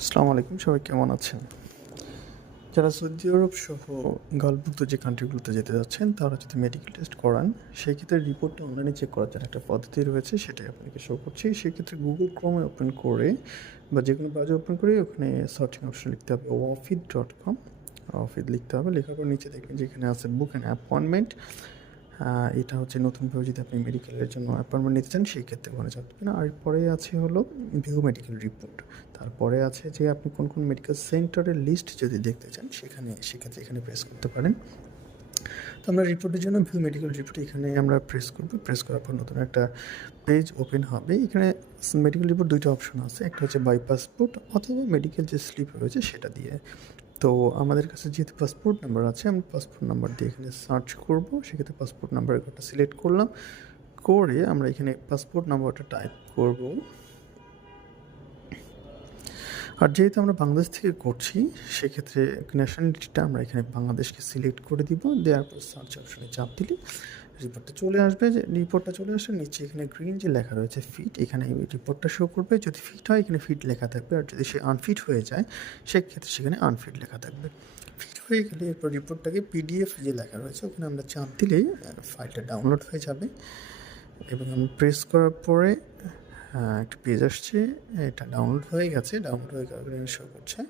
আসসালামু আলাইকুম, সবাই কেমন আছেন? যারা সৌদি আরব সহ গালভুক্ত যে কান্ট্রিগুলোতে যেতে যাচ্ছেন, তারা যদি মেডিকেল টেস্ট করান সেই ক্ষেত্রে রিপোর্টটা অনলাইনে চেক করার জন্য একটা পদ্ধতি রয়েছে, সেটাই আপনাকে শো করছি। সেই ক্ষেত্রে গুগল ক্রোমে ওপেন করে বা যে কোনো ব্রাউজার ওপেন করে ওখানে সার্চিং অপশন লিখতে হবে ওয়াফিদ ডট কম ওয়াফিদ লিখতে হবে। লেখার পর নিচে দেখবেন যেখানে আছে বুক অ্যান্ড অ্যাপয়েন্টমেন্ট এটা হচ্ছে নতুনভাবে যদি আপনি মেডিকেলের জন্য অ্যাপয়েন্টমেন্ট নিতে চান, সেই ক্ষেত্রে ওখানে দেবেন আর পরে আছে হলো ভিউ মেডিকেল রিপোর্ট তারপরে আছে যে আপনি কোন কোন মেডিকেল সেন্টারের লিস্ট যদি দেখতে চান, সেখানে, সেক্ষেত্রে এখানে প্রেস করতে পারেন। তো আমরা রিপোর্টের জন্য ভিউ মেডিকেল রিপোর্ট এখানে আমরা প্রেস করব। প্রেস করার পর নতুন একটা পেজ ওপেন হবে। এখানে মেডিকেল রিপোর্ট দুইটা অপশন আছে। একটা হচ্ছে বাই পাসপোর্ট অথবা মেডিকেল যে স্লিপ রয়েছে, সেটা দিয়ে তো আমাদের কাছে যেহেতু পাসপোর্ট নাম্বার আছে, আমি পাসপোর্ট নাম্বার দিয়ে এখানে সার্চ করব। সেক্ষেত্রে পাসপোর্ট নাম্বারের একটা সিলেক্ট করলাম। করে আমরা এখানে পাসপোর্ট নাম্বারটা টাইপ করব। আর যেহেতু আমরা বাংলাদেশ থেকে করছি, সেক্ষেত্রে ন্যাশনালিটিটা আমরা এখানে বাংলাদেশকে সিলেক্ট করে দিব। দেওয়ার পর সার্চ অপশনে চাপ দিলে রিপোর্টটা চলে আসবে, যে রিপোর্টটা চলে আসলে নিচে এখানে গ্রিন যে লেখা রয়েছে ফিট এখানে রিপোর্টটা শো করবে। যদি ফিট হয়, এখানে ফিট লেখা থাকবে। আর যদি সে আনফিট হয়ে যায়, সেক্ষেত্রে সেখানে আনফিট লেখা থাকবে। ফিট হয়ে গেলে এরপর রিপোর্টটাকে পিডিএফ যে লেখা রয়েছে, ওখানে আমরা চাপ দিলেই ফাইলটা ডাউনলোড হয়ে যাবে। এবং আমি প্রেস করার পরে একটা পেজ আসছে, এটা ডাউনলোড হয়ে গেছে ডাউনলোড হয়ে গেলে শো করছে।